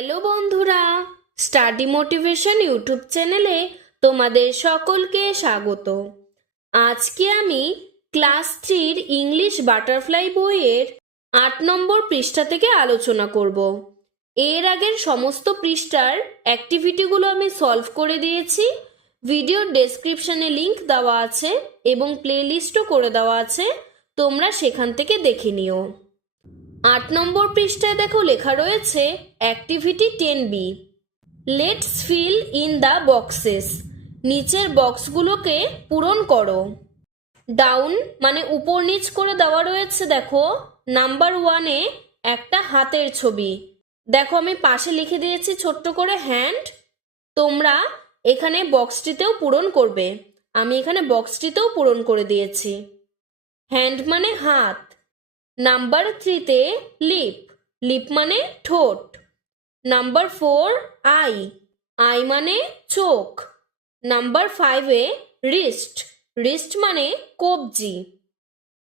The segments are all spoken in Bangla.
হ্যালো বন্ধুরা, স্টাডি মোটিভেশন ইউটিউব চ্যানেলে তোমাদের সকলকে স্বাগত। আজকে আমি ক্লাস 3-র ইংলিশ বাটারফ্লাই বইয়ের 8 নম্বর পৃষ্ঠা থেকে আলোচনা করব। এর আগের সমস্ত পৃষ্ঠার অ্যাক্টিভিটিগুলো আমি সলভ করে দিয়েছি। ভিডিওর ডেসক্রিপশনে লিংক দেওয়া আছে এবং প্লেলিস্টও করে দেওয়া আছে, তোমরা সেখান থেকে দেখে নিও। 8 নম্বর পৃষ্ঠায় দেখো লেখা রয়েছে activity 10B, let's fill in the boxes. নিচের বক্সগুলোকে পূরণ করো। ডাউন মানে উপর নিচ করে দেওয়া রয়েছে। দেখো নাম্বার 1-এ একটা হাতের ছবি। দেখো আমি পাশে লিখে দিয়েছি ছোট্ট করে হ্যান্ড। তোমরা এখানে বক্সটিতেও পূরণ করবে। আমি এখানে বক্সটিতেও পূরণ করে দিয়েছি। হ্যান্ড মানে হাত। নাম্বার 3-তে লিপ, লিপ মানে ঠোঁট। নাম্বার 4 আই, আই মানে চোখ। নাম্বার 5-এ রিস্ট, রিস্ট মানে কবজি।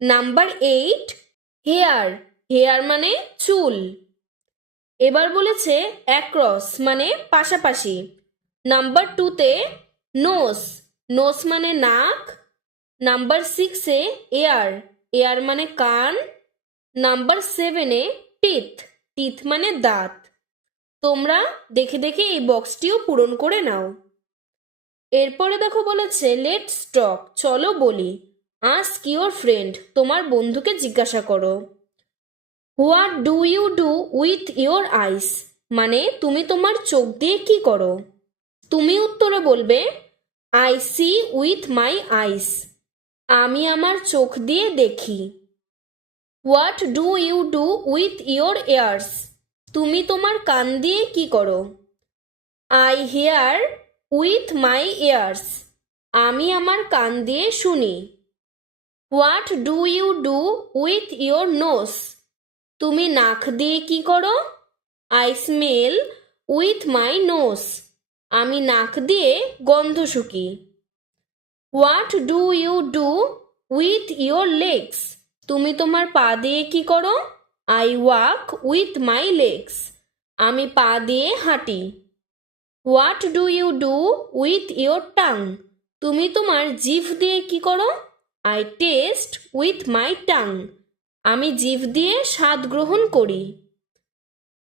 নাম্বার 8 হেয়ার, হেয়ার মানে চুল। এবার বলেছে অ্যাক্রস মানে পাশাপাশি। নাম্বার 2-তে নোজ, নোজ মানে নাক। নাম্বার 6-এ এয়ার, এয়ার মানে কান। নাম্বার 7-এ টিথ, টিথ মানে দাঁত। তোমরা দেখে দেখে এই বক্সটিও পূরণ করে নাও। এরপরে দেখো বলেছে লেটস টক, চলো বলি। আস্ক ইউর ফ্রেন্ড, তোমার বন্ধুকে জিজ্ঞাসা করো। What do you do with your eyes, মানে তুমি তোমার চোখ দিয়ে কি করো। তুমি উত্তরে বলবে I see with my eyes, আমি আমার চোখ দিয়ে দেখি। What do you do with your ears, তুমি তোমার কান দিয়ে কি করো। I hear with my ears, আমি আমার কান দিয়ে শুনি। What do you do with your nose, তুমি নাক দিয়ে কি করো। I smell with my nose, আমি নাক দিয়ে গন্ধ শুকি। What do you do with your legs, তুমি তোমার পা দিয়ে কি করো। I walk with my legs, আমি পা দিয়ে হাঁটি। What do you do with your tongue, তুমি তোমার জিভ দিয়ে কি করো। I taste with my tongue, আমি জিভ দিয়ে স্বাদ গ্রহণ করি।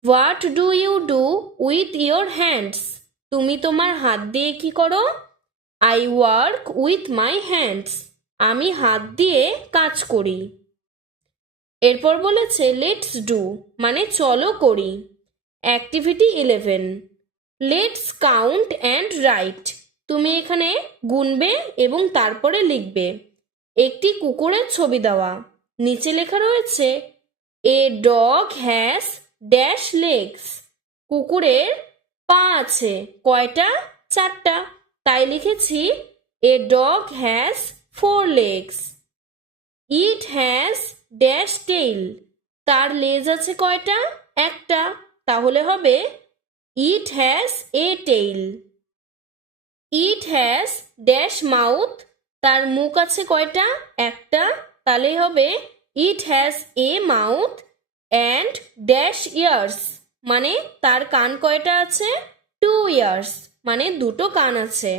What do you do with your hands, তুমি তোমার হাত দিয়ে কি করো। I work with my hands, আমি হাত দিয়ে কাজ করি। এরপর বলেছে লেটস ডু মানে চলো করি। Activity 11, let's count and right, তুমি এখানে গুনবে এবং তারপরে লিখবে। একটি কুকুরের ছবি দেওয়া, নিচে লেখা রয়েছে a dog has dash legs, কুকুরের পা আছে কয়টা, 4টা, তাই লিখেছি a dog has 4 legs. It has dash tail, তার লেজ আছে কয়টা, একটা, তাহলে হবে it has a tail. It has dash mouth, তার মুখ আছে কয়টা, একটা, তাহলে হবে it has a mouth and dash years, মানে তার কান কয়টা আছে, 2 ইয়ার্স, মানে 2টো কান আছে।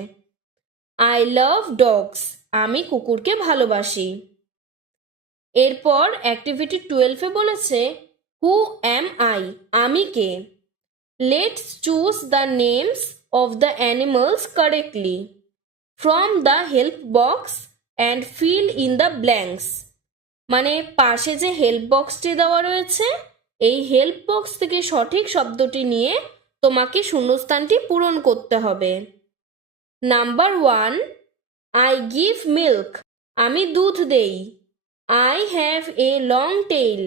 আই লাভ ডগস, আমি কুকুরকে ভালোবাসি। এরপর অ্যাক্টিভিটি 12-এ বলেছে হু অ্যাম আই, আমি কে। Let's choose the names of the animals correctly from the help box and fill in the blanks, মানে পাশে যে হেল্প বক্সটি দেওয়া রয়েছে এই হেল্প বক্স থেকে সঠিক শব্দটি নিয়ে তোমাকে শূন্যস্থানটি পূরণ করতে হবে। নাম্বার 1 আই গিভ মিল্ক, আমি দুধ দেই। I have a long tail,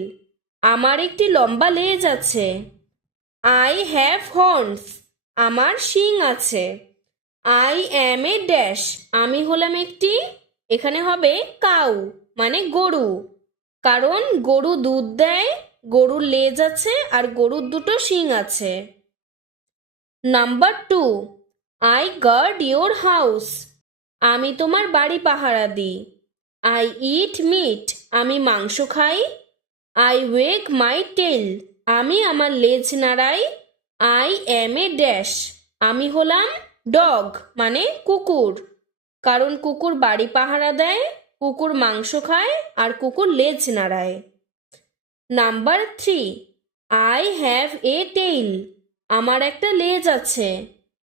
আমার একটি লম্বা লেজ আছে। আই হ্যাভ হর্নস, আমার শিং আছে। আই অ্যাম এ ড্যাশ, আমি হলাম একটি, এখানে হবে কাউ মানে গরু, কারণ গরু দুধ দেয়, গরুর লেজ আছে আর গরুর 2টো শিং আছে। Number 2 I guard your house, আমি তোমার বাড়ি পাহারা দিই। আই ইট মিট, আমি মাংস খাই। আই ওয়েগ মাই টেল, আমি আমার লেজ নাড়াই। আই অ্যাম এ ড্যাশ, আমি হলাম ডগ মানে কুকুর, কারণ কুকুর বাড়ি পাহারা দেয়, কুকুর মাংস খায় আর কুকুর লেজ নাড়ায়। Number 3, I have a tail, আমার একটা লেজ আছে।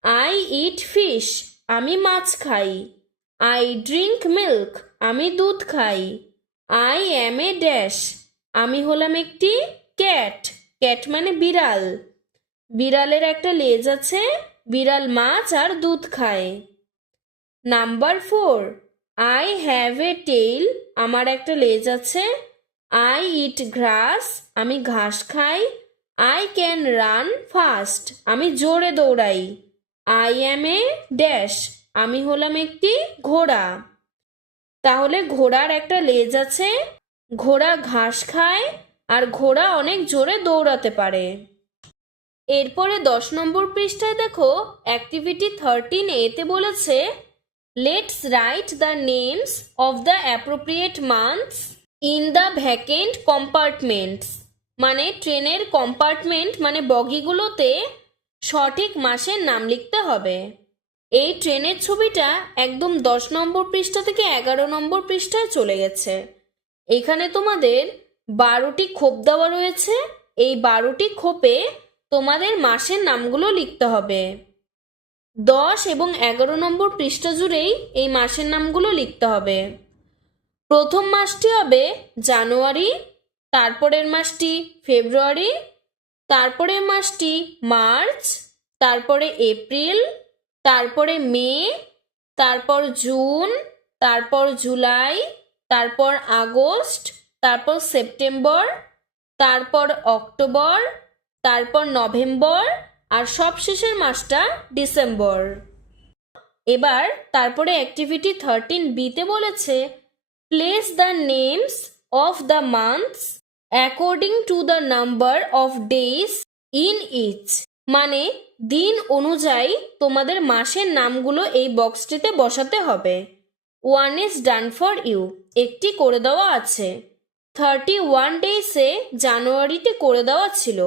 আই ইট ফিশ, আমি মাছ খাই। আই ড্রিঙ্ক মিল্ক, আমি দুধ খাই। আই অ্যাম এ ড্যাশ, আমি হলাম একটি ক্যাট, ক্যাট মানে বিড়াল, বিড়ালের একটা লেজ আছে, বিড়াল মাছ আর দুধ খায়। Number 4, I have a tail, আমার একটা লেজ আছে। আই ইট গ্রাস, আমি ঘাস খাই। আই ক্যান রান ফাস্ট, আমি জোরে দৌড়াই। আই অ্যাম এ ড্যাশ, আমি হলাম একটি ঘোড়া। তাহলে ঘোড়ার একটা লেজ আছে, ঘোড়া ঘাস খায় আর ঘোড়া অনেক জোরে দৌড়াতে পারে। এরপরে 10 নম্বর পৃষ্ঠায় দেখো অ্যাক্টিভিটি 13A-তে বলেছে let's write the names of the appropriate months in the vacant compartments, মানে ট্রেনের কম্পার্টমেন্ট মানে বগিগুলোতে সঠিক মাসের নাম লিখতে হবে। এই ট্রেনের ছবিটা একদম 10 নম্বর পৃষ্ঠা থেকে 11 নম্বর পৃষ্ঠায় চলে গেছে। এখানে তোমাদের 12টি খোপ দেওয়া রয়েছে, এই 12টি খোপে তোমাদের মাসের নামগুলো লিখতে হবে। 10 এবং 11 নম্বর পৃষ্ঠা জুড়েই এই মাসের নামগুলো লিখতে হবে। প্রথম মাসটি হবে জানুয়ারি, তারপরের মাসটি ফেব্রুয়ারি, তারপরের মাসটি মার্চ, তারপরে এপ্রিল, তারপরে মে, তারপর জুন, তারপর জুলাই, তারপর আগস্ট, তারপর সেপ্টেম্বর, তারপর অক্টোবর, তারপর নভেম্বর আর সবশেষের মাসটা ডিসেম্বর। এবার তারপরে অ্যাক্টিভিটি 13B-তে বলেছে place the names of the months according to the number of days in each, মানে দিন অনুযায়ী তোমাদের মাসের নামগুলো এই বক্সটিতে বসাতে হবে। 1 is done for you, একটি করে দেওয়া আছে। 31 ডেজে জানুয়ারিতে করে দেওয়া ছিল।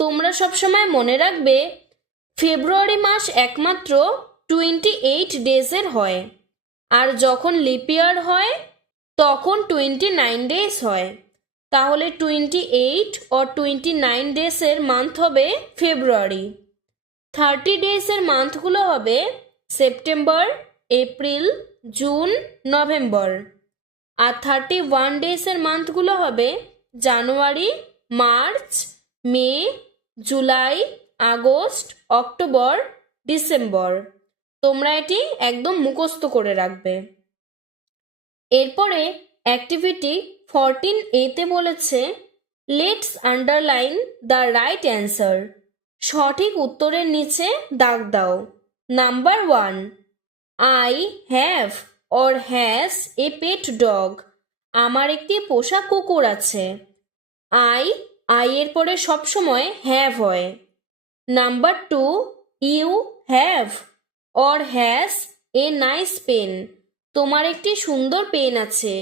তোমরা সবসময় মনে রাখবে ফেব্রুয়ারি মাস একমাত্র 28 ডেজের হয়, আর যখন লিপ ইয়ার হয় তখন 29 ডেজ হয়। তাহলে 28 ও 29 ডেজের মান্থ হবে ফেব্রুয়ারি। 30 ডেজের মান্থগুলো হবে সেপ্টেম্বর, এপ্রিল, জুন, নভেম্বর। আর 31 ডেজের মান্থগুলো হবে জানুয়ারি, মার্চ, মে, জুলাই, আগস্ট, অক্টোবর, ডিসেম্বর। তোমরা এটি একদম মুখস্থ করে রাখবে। এরপরে অ্যাক্টিভিটি 14A-তে বলেছে let's underline the right answer, সঠিক উত্তরের নিচে দাগ দাও। Number 1, I have or has a pet dog, আমার একটি পোষা কুকুর আছে। আই এর পরে সবসময় হ্যাভ হয়। Number 2, you have or has a nice pen, তোমার একটি সুন্দর পেন আছে।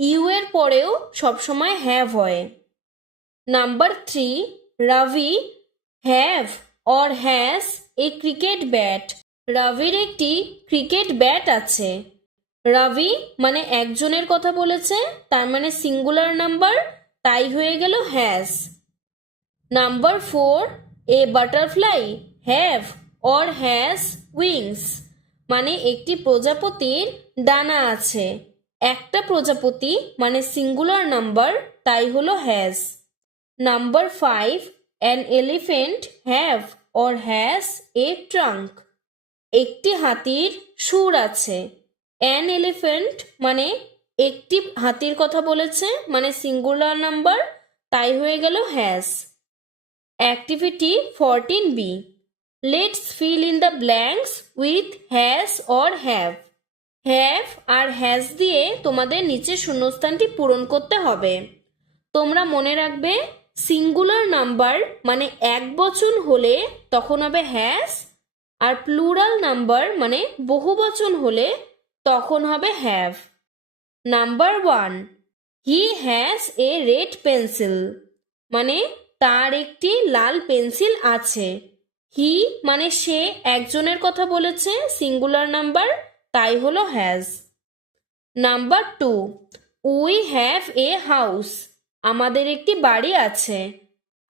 ইউ এর পরেও সবসময় হ্যাভ হয়। Number 3, Ravi have or has a cricket bat, রাভির একটি ক্রিকেট ব্যাট আছে। রাভি মানে একজনের কথা বলেছে, তার মানে সিঙ্গুলার নাম্বার, তাই হয়ে গেল has. Number 4, A butterfly have or has wings, মানে একটি প্রজাপতির ডানা আছে। একটা প্রজাপতি মানে সিঙ্গুলার নাম্বার, তাই হলো has. Number 5, an elephant have or has A trunk, একটি হাতির সুর আছে। অ্যান এলিফেন্ট মানে একটি হাতির কথা বলেছে, মানে সিঙ্গুলার নাম্বার, তাই হয়ে গেল has. Activity 14B, let's fill in the blanks with has or have, have আর হ্যাজ দিয়ে তোমাদের নিচের শূন্যস্থানটি পূরণ করতে হবে। তোমরা মনে রাখবে সিঙ্গুলার নাম্বার মানে এক বচন হলে তখন হবে হ্যাজ, আর প্লুরাল নাম্বার মানে বহু বচন হলে তখন হবে have. Number 1, he has a red pencil, মানে তার একটি লাল পেন্সিল আছে। হি মানে সে একজনের কথা বলেছে, সিঙ্গুলার নাম্বার, তাই হলো has. Number 2, we have a house. আমাদের একটি বাড়ি আছে।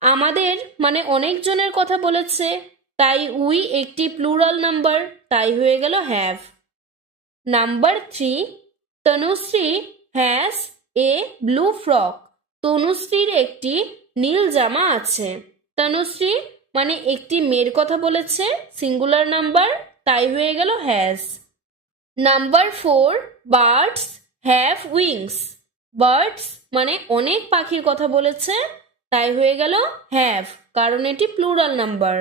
আমাদের মানে অনেকজনের কথা বলেছে, তাই উই একটি প্লুরাল নাম্বার, তাই হয়ে গেল have. Number 3, Tanushree has a blue frock. তনুশ্রীর একটি নীল জামা আছে। তনুশ্রী মানে একটি মেয়ের কথা বলেছে, সিঙ্গুলার নাম্বার, তাই হয়ে গেল has. Number 4, birds have wings. Birds মানে অনেক পাখির কথা বলেছে, তাই হয়ে গেল হ্যাভ, কারণ এটি plural number.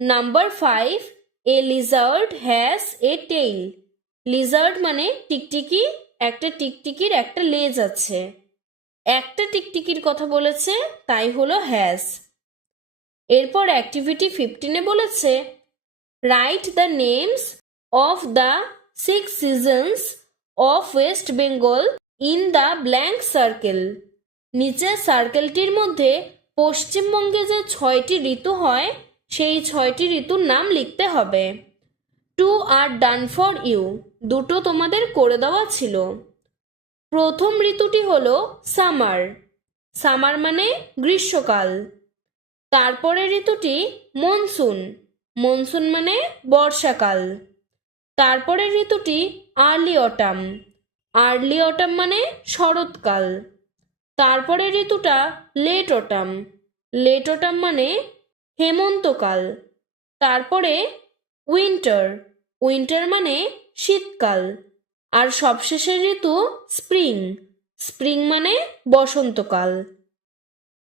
Number 5, A Lizaad has a tail. Lizaad মানে টিকটিকি, একটা টিকটিকির একটা লেজ আছে। একটা টিকটিকির কথা বলেছে, তাই হলো হ্যাজ। এরপর অ্যাক্টিভিটি 15-এ বলেছে write the names of the 6 seasons of West Bengal in the blank circle. নিচের সার্কেলটির মধ্যে পশ্চিমবঙ্গে যে 6টি ঋতু হয় সেই 6টি ঋতুর নাম লিখতে হবে। 2 আর ডান ফর ইউ, দুটো তোমাদের করে দেওয়া ছিল। প্রথম ঋতুটি হলো সামার। সামার মানে গ্রীষ্মকাল। তারপরে ঋতুটি মনসুন। মনসুন মানে বর্ষাকাল। তারপরে ঋতুটি আর্লি অটাম। আর্লি অটাম মানে শরৎকাল। তারপরে ঋতুটা লেট অটাম। লেট অটাম মানে হেমন্তকাল। তারপরে উইন্টার। উইন্টার মানে শীতকাল। আর সবশেষের ঋতু স্প্রিং। স্প্রিং মানে বসন্তকাল।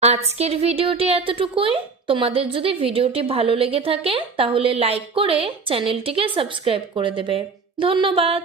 আজকের ভিডিওটি এতটুকুই। তোমাদের যদি ভিডিওটি ভালো লেগে থাকে তাহলে লাইক করে চ্যানেলটিকে সাবস্ক্রাইব করে দেবে। ধন্যবাদ।